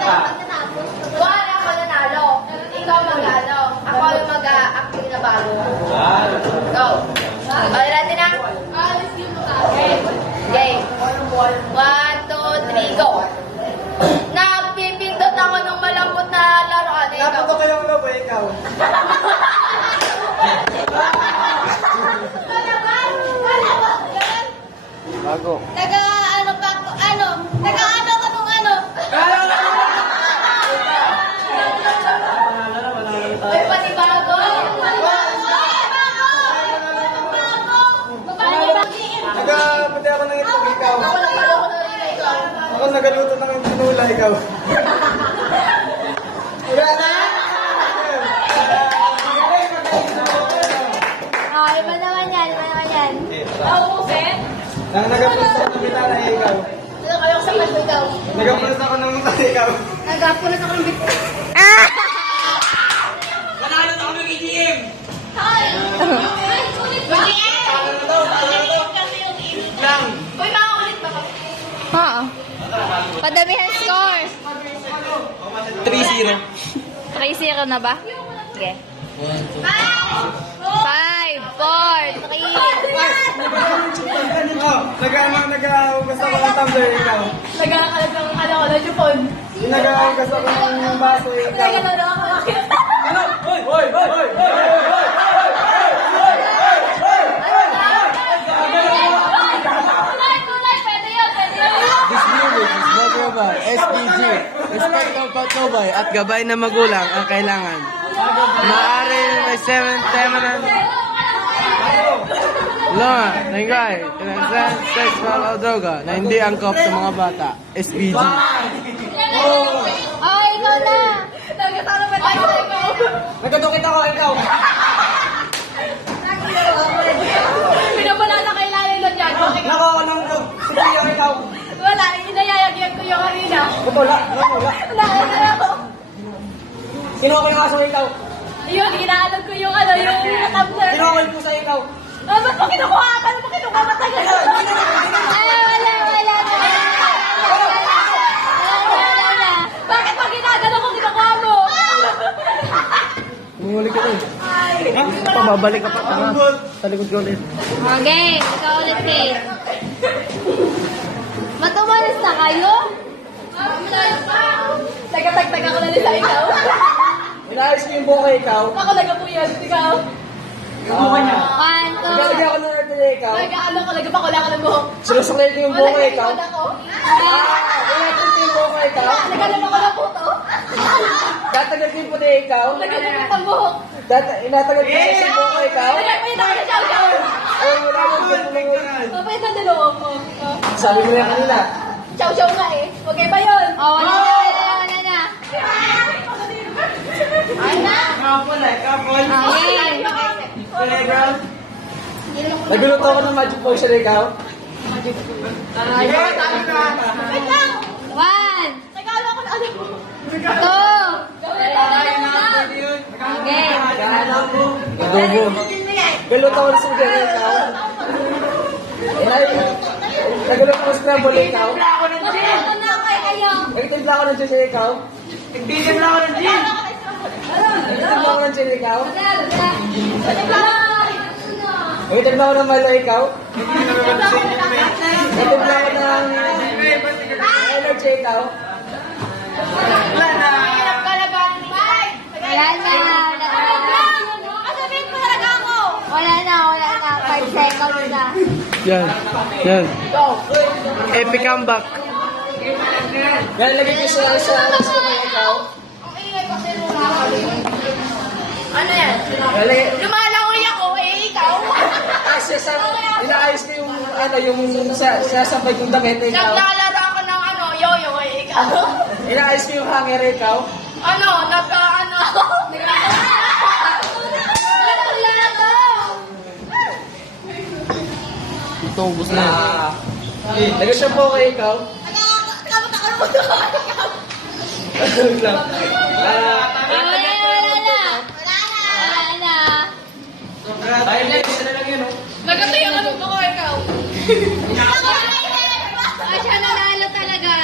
Wala ako nanalo. Ikaw mag-ano. Ako yung mag-acting na bago. Go. Balik natin na. Okay. 1, 2, 3, go. Napipindot ako ng malambot na laruan. Dapat ko kayong labo, ikaw. Bago. Nag-ano pa ako, nag-ano ka nung ano. Ay, pati bago. Nagpati ako ng itlog, ikaw. Ako nagaluto ng tinula, ikaw. Wala na? Iba naman yan. Ubusin? Nagapulis ako ng bitala, ikaw. Kayo sa pwede daw. Nagapulis ako ng bitala, ikaw. Nagapulis ako ng bit. Panalo na kami KTM! Lang! Uy, makaulit ba kami? Oo. Padamihan score. 3-0. 3-0 na ba? Sige. 5, 4, 3. Nag-aahugas ako ng tumbler, ikaw. Nagkakalat ng ano, Jupon. Nag-aahugas ako ng baso, ikaw. Nagkakalat ako makakita. Ano? Hoy! Hoy! Hoy! Hoy! This music is brought to you by SPG, Respect of Patnobay at gabay na magulang ang kailangan. Maaari may 7 temenan. Longa, Nengay, Inansan, Sexual o Droga na hindi angkop sa mga bata. SPG. Okay, ikaw na. Nagkatalo ba tayo sa ikaw? Nagkadukit ako, ikaw! Pinabanata kay Lalo na dyan. Nako ako nung sige ikaw! Wala, inayayagyan ko yung kanina. Wala! Wala! Wala ako. Sino ako yung aso ikaw? Ayun, inaalam ko yung ano, yung tumbler. Sino ako yung pusa ikaw? Ba't mo kinukuha? Paano mo kinukuha? Matagal na. Ay, wala na. Wala na. Bakit pag ginagano ko, kinukuha mo? Munguli ka rin. Pababalik ka pa. Sa likod ko ulit. Okay, ikaw ulit, Kate. Matumalas na kayo? Tagatagtag ako na din sa ikaw. Inaayos ko yung buka ikaw. Ako nagapuyan, ikaw. Yung buka niya. 1, 2. Naglalagay ako ng RPA ikaw. Nag-ano ko, nagpakula ka ng buhok. Sinusuklay ko yung buka ikaw. Ako. Inaayos ko yung buka ikaw. Nagkalam ako ng puto. Datagal ko yung puti ikaw. Nagkalam ako ng buhok. Inatagal ko yung buka ikaw. Nagpapayin ako sa chow-chow. Ay, wala yung buka. Papayin na dalawang ko. Sabi mo na kanina. Chow-chow nga eh. Okay ba yun? Oh, wala na. Ay na. Kapon eh, kapon. Okay. Playground. Naguluto ako ng magic potion ikaw. Wait lang. 1, Nagkala ko na ano. 2. Okay. Adobo. Galuto ako ng sugar ikaw. Naguluto ako ng scramble ikaw. Ano na kayo? Nagtimpla ako ng juice ikaw. Nagtimpla ako ng gin. Nagtimpla ako ng gin ikaw. Nagtimpla ako ng malo ikaw. Nagtimpla ako ng energy ikaw. Hirap ka na ba? Wala na. Kasabihin mo talaga ako. Wala na. 5 seconds na. Yan. Yan. Epic comeback. Nalagay ko sa gusto ko ikaw. Ang ingay pa ano yan? Nalagay. Lumalangoy ako eh, ikaw. Inaayos ko yung yung sasabay kong damit ikaw. Naglalaro ako ng ano, yoyo eh, ikaw. Inaayos ko yung hanger ikaw. Ano, nagka-ano ako. Ito, ubos na. Nag-shampoo ko ikaw. Wait lang. Wala na. Ay, isa na lang yun, oh. Nagkatuyo ka nung ako, ikaw. Siya nanalo talaga.